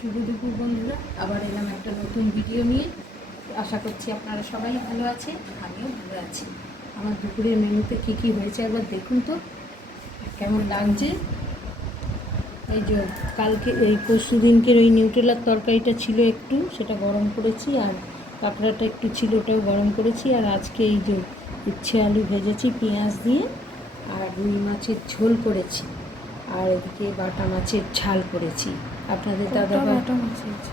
শুভ দুপুর বন্ধুরা, আবার এলাম একটা নতুন ভিডিও নিয়ে। আশা করছি আপনারা সবাই ভালো আছেন, আমিও ভালো আছি। আমার দুপুরের মেনুতে কী কী হয়েছে একবার দেখুন তো কেমন লাগছে। এই যে কালকে এই পরশু দিনকের ওই নিউট্রেলার তরকারিটা ছিল একটু, সেটা গরম করেছি, আর কাঁকড়াটা একটু ছিল ওটাও গরম করেছি। আর আজকে এই যে উচ্ছে আলু ভেজেছি পেঁয়াজ দিয়ে, আর রুই মাছের ঝোল করেছি, আর এদিকে বাটা মাছের ঝাল করেছি। আপনাদের দাদাভাই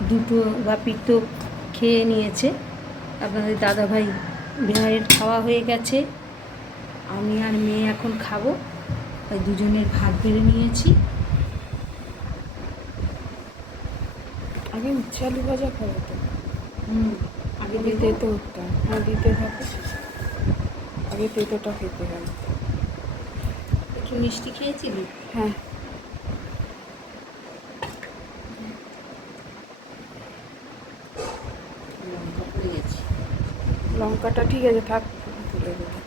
দুটো বাপির তো খেয়ে নিয়েছে, আপনাদের দাদাভাই ভাইয়ের খাওয়া হয়ে গেছে, আমি আর মেয়ে এখন খাবো, তাই দুজনের ভাত বেড়ে নিয়েছি। আগে উচ্ছে আলু ভাজা খাবো তো। আগে আগে তেঁতোটা, হ্যাঁ দিতে থাকে। আগে তেঁতোটা খেতে হবে। একটু মিষ্টি খেয়েছিলি? হ্যাঁ, লঙ্কা পড়ে গেছে। লঙ্কাটা ঠিক আছে, থাক, তুলে দেবো।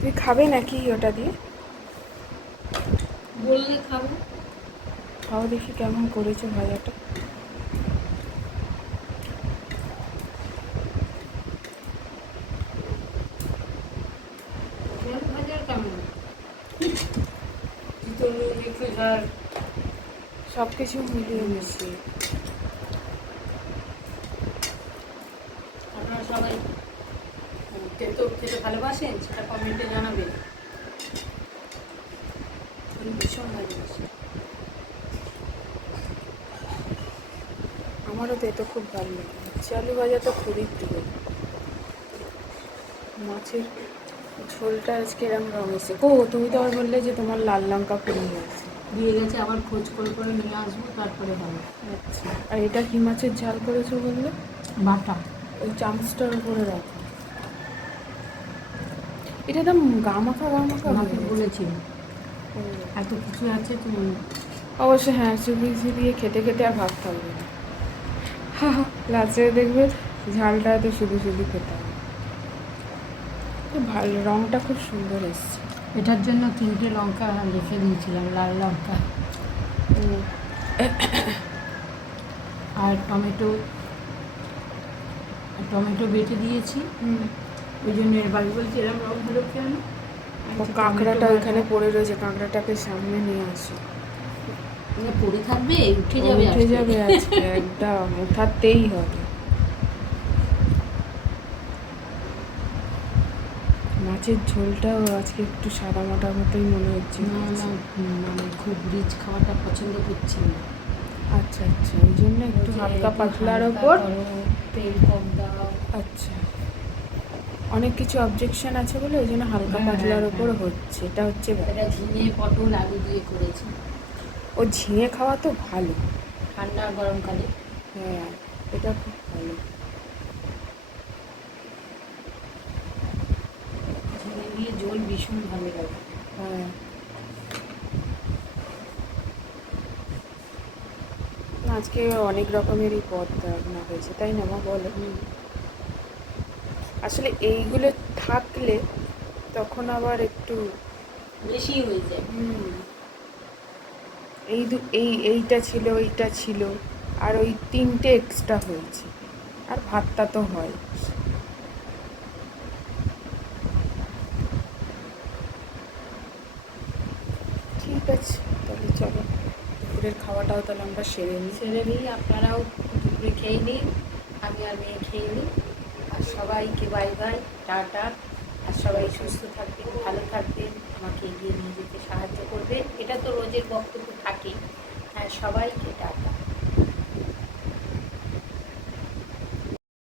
তুই খাবে নাকি ওটা দিয়ে? বললে খাবো। খাও দেখি কেমন করেছো ভাজাটা। ভাজার কেমন? একটু ঝাল, সব কিছু মিলিয়ে মিশিয়ে। আপনারা সবাই তেতো খেতে ভালোবাসেন সেটা কমেন্টে জানাবেন। আমি ভীষণ ভালোবাসি। আমারও তেঁতো খুব ভালো লাগে। উচ্ছে আলু ভাজা তো খুবই প্রিয়। মাছের ঝোলটা আজকে এরম রঙ এসে। ও তুমি তো আবার বললে যে তোমার লাল লঙ্কা পুড়িয়ে গেছে। দিয়ে গেছে, আবার খোঁজ করে করে নিয়ে আসবো, তারপরে হবে। আচ্ছা, আর এটা কি মাছের ঝাল করেছো বললে? বাটা। ওই চামচটার উপরে রাখো। এটা একদম গামাখা গামাখা আমাকে হয়ে গেছে। বলেছিল ও, এত কিছু আছে তুমি। অবশ্য হ্যাঁ, চুবিয়ে দিয়ে খেতে খেতে আর ভাত থাকবে না। হা হা, লাস্টে দেখবে ঝালটা তো শুধু শুধু খেতে হবে। খুব ভালো, রঙটা খুব সুন্দর এসছে। এটার জন্য 3টে লঙ্কা রেখে দিয়েছিলাম, লাল লঙ্কা আর টমেটো বেটে দিয়েছি। ওই জন্য এর বাড়ি বলছি এরম রঙ হলো কেন। ও কাঁকড়াটা ওইখানে পড়ে রয়েছে, কাঁকড়াটাকে সামনে নিয়ে আসো। পড়ে থাকবে, উঠে ও যাবে, উঠে যাবে আজকে, একদম উঠাতেই হবে। মাছের ঝোলটাও আজকে একটু সাদা মাটা মতোই মনে হচ্ছে। না না, মানে খুব রিচ খাওয়াটা পছন্দ করছি না। আচ্ছা আচ্ছা, ওই জন্য একটু হালকা পাতলার হালকা ওপর। করো, তেল কম দাও। আচ্ছা, অনেক কিছু অবজেকশন আছে বলে ওই জন্য হালকা হ্যাঁ, পাতলার হ্যাঁ, ওপর হ্যাঁ। হচ্ছে। এটা হচ্ছে এটা ব্যাপার। ঝিঙে পটল আলু দিয়ে করেছি। ও ঝিঙে খাওয়া তো ভালো। ঠান্ডা গরমকালে হ্যাঁ, এটা খুব ভালো। ঝিঙে দিয়ে ঝোল ভীষণ ভালো লাগে। হ্যাঁ, আজকে অনেক রকমেরই পদ রান্না হয়েছে, তাই না মা বলো? আসলে এইগুলো থাকলে তখন আবার একটু বেশি হয়ে যায়। এইটা ছিল, এইটা ছিল, আর ওই 3টে এক্সট্রা হয়েছে, আর ভাতটা তো হয়। ঠিক আছে, তাহলে চলো দুপুরের খাওয়াটাও তাহলে আমরা সেরে নিই। ছেড়ে দিই, আপনারাও দুপুরে খেয়ে নিন, আমি আর মেয়ে খেয়ে নিই। আর সবাইকে বাই বাই, টাটা। আর সবাই সুস্থ থাকবেন, ভালো থাকবেন, আমাকে এগিয়ে নিয়ে যেতে সাহায্য করবেন, এটা তো রোজের বক্তব্য থাকেই। হ্যাঁ, সবাইকে টাটা।